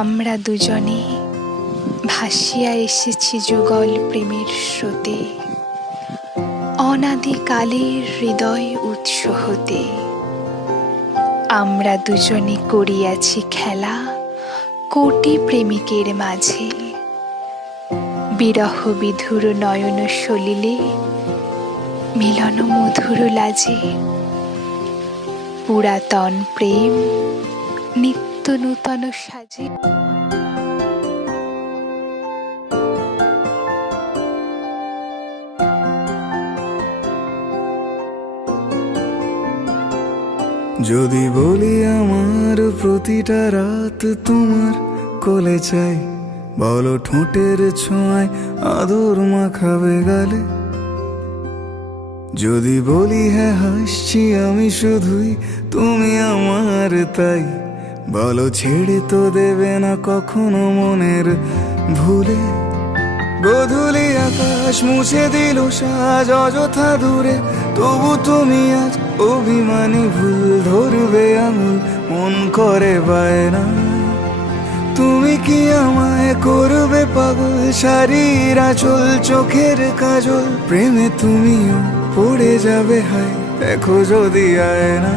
আমরা দুজনে ভাসিয়া এসেছি যুগল প্রেমের স্রোতে, অনাদিকালের হৃদয় উৎস হতে। আমরা দুজনে করিয়াছি খেলা কোটি প্রেমিকের মাঝে, বিরহ বিধুর নয়ন সলিলে মিলন মধুর লাজে। পুরাতন প্রেম নিত্য নূতন সাজে। যদি বলি আমার প্রতিটা রাত তোমার কোলে চাই, বলো ঠোঁটের ছোঁয়ায় আদর মাখাবে গালে। যদি বলি হ্যাঁ হাসছি আমি শুধুই, তুমি আমার তাই, বলো ছেড়ে তো দেবে না কখনো মনের ভুলে। গোধূলি আকাশ মুছে দিল সাজ অযথা দূরে, তবু তুমি আজ অভিমানী ভুল ধরবে আঙুল, মন করে বায়না। তুমি কি আমায় করবে পাগল, শাড়ির আঁচল চোখের কাজল, প্রেমে তুমিও পড়ে যাবে হায় দেখো যদি আয়না।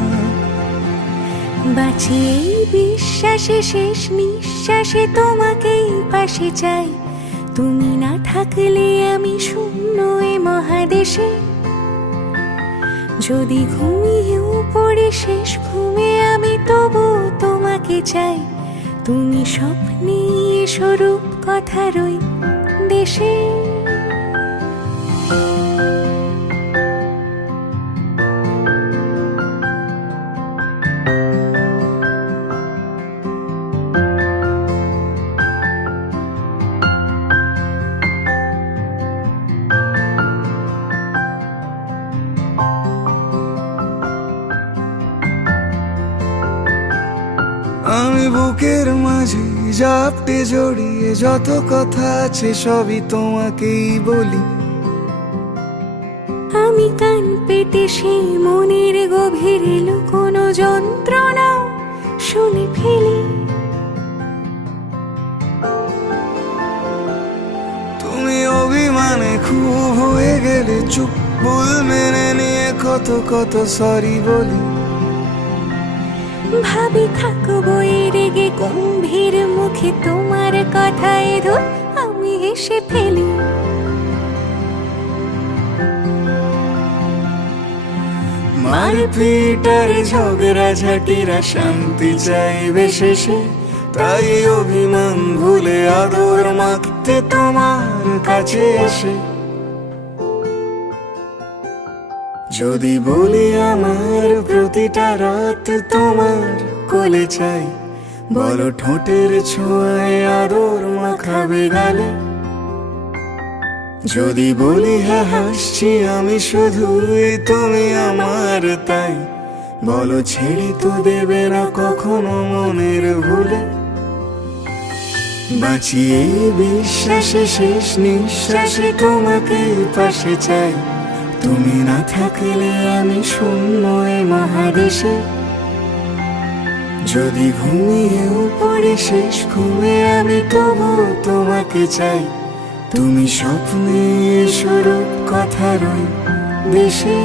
বাঁচি এই বিশ্বাসে শেষ নিঃশ্বাসে তোমাকেই পাশে চাই, তুমি না থাকলে আমি শূন্য এ মহাদেশে। যদি ঘুমিয়েও পড়ে শেষ ঘুমে আমি তবু তোমাকে চাই, তুমি স্বপ্নে স্বরূপ কথারই দেশে। আমি বুকের মাঝে জাপটে জড়িয়ে যত কথা আছে সবই তোমাকেই বলি। আমি কান পেতে সেই মনের গভীরে লুকোনো যন্ত্রণা শুনে ফেলি। তুমি অভিমানে খুব হয়ে গেলে চুপ, ভুল মেনে নিয়ে কত কত সরি বলি। ভাবি থাকবো রেগে গম্ভীর মুখে তোমার কথায় ধর আমি এসে ফেলি। মারপিট আর ঝগড়া ঝাঁটিরা শান্তি চাইবে শেষে, তাই অভিমান ভুলে আদর মাখতে তোমার কাছে এসে। যদি বলি আমার প্রতিটা রাত তোমার কোলে চাই, বলো ঠোঁটের ছোঁয়ায় আদর মাখাবে গালে। যদি বলি হ্যাঁ হাসছি আমি শুধুই, তুমি আমার তাই, বলো ছেড়ে তো দেবে না কখনো মনের ভুলে। বাঁচি এই বিশ্বাসে শেষ নিঃশ্বাসে তোমাকেই পাশে চাই, তুমি না থাকলে আমি শূন্য এ মহাদেশে। যদি ঘুমিয়েও পড়ে শেষ ঘুমে আমি তবু তোমাকে চাই, তুমি স্বপ্নে স্বরূপ কথারই দেশে।